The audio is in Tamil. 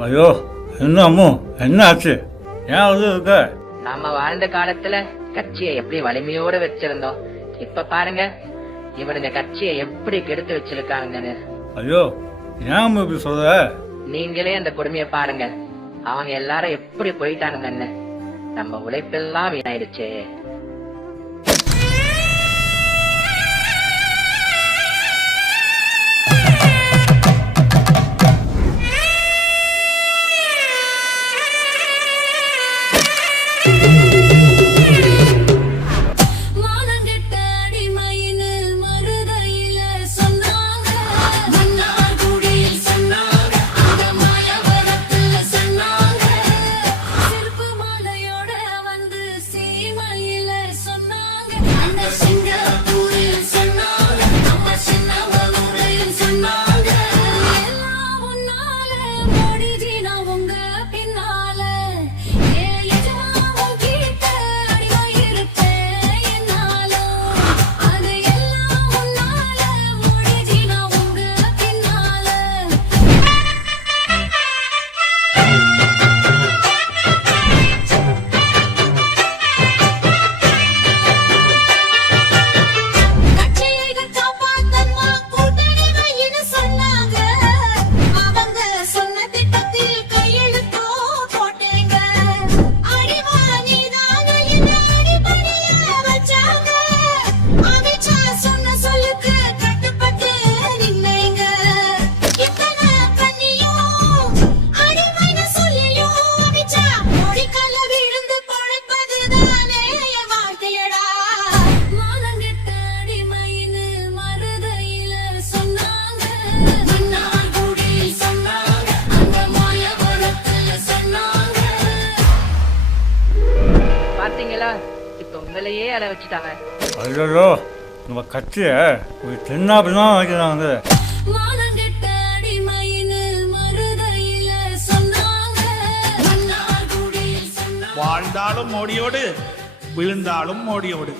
ஐயோ, என்ன அம்மு என்ன ஆச்சு ஏன் அது இருக்க? நாம வாழ்ந்த காலத்துல கட்சியை எப்படி வலிமையோட வச்சிருந்தோம்? இப்ப பாருங்க இவனுங்க கட்சியை எப்படி கெடுத்து வச்சிருக்காங்கன்னு ஐயோ ஏன் அம்மு இப்படி சொல்ற? நீங்களே அந்த கொடுமையை பாருங்க. அவங்க எல்லாரும் எப்படி போயிட்டானுங்கன்னு. நம்ம உழைப்பெல்லாம் வீணாயிடுச்சே. Thank you. இப்ப உங்களையே அழ வச்சுட்டாங்க ஐயோ நம்ம கட்சியை ஒரு சின்ன தான் வைக்கிறாங்க வாழ்ந்தாலும் மோடியோடு விழுந்தாலும் மோடியோடு.